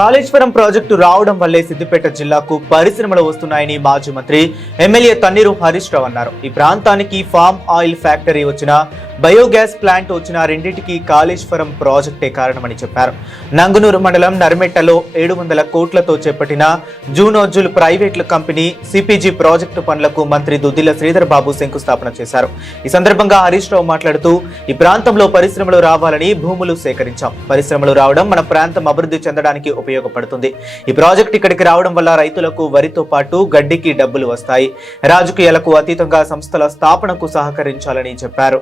Kaleshwaram project రావడం వల్లే సిద్దిపేట జిల్లాకు పరిశ్రమలు వస్తున్నాయని మాజీ మంత్రి ఎమ్మెల్యే తన్నీరు హరీష్ రావు అన్నారు. ఈ ప్రాంతానికి ఫామ్ ఆయిల్ ఫ్యాక్టరీ వచ్చిన, బయోగ్యాస్ ప్లాంట్ వచ్చిన రెండింటికి కాళేశ్వరం ప్రాజెక్టే కారణమని చెప్పారు. నంగునూరు మండలం నర్మెట్టలో 700 కోట్లతో చేపట్టిన జూనోజుల్ ప్రైవేట్ కంపెనీ సిపిజి ప్రాజెక్టు పనులకు మంత్రి దుద్దిల శ్రీధర్ బాబు శంకుస్థాపన చేశారు. ఈ సందర్భంగా హరీష్ రావు మాట్లాడుతూ, ఈ ప్రాంతంలో పరిశ్రమలు రావాలని భూములు సేకరించాం. పరిశ్రమలు రావడం మన ప్రాంతం అభివృద్ధి చెందడానికి ఉపయోగపడుతుంది. ఈ ప్రాజెక్ట్ ఇక్కడికి రావడం వల్ల రైతులకు వరితో పాటు గడ్డికి డబ్బులు వస్తాయి. రాజకీయాలకు అతీతంగా సంస్థల స్థాపనకు సహకరించాలని చెప్పారు.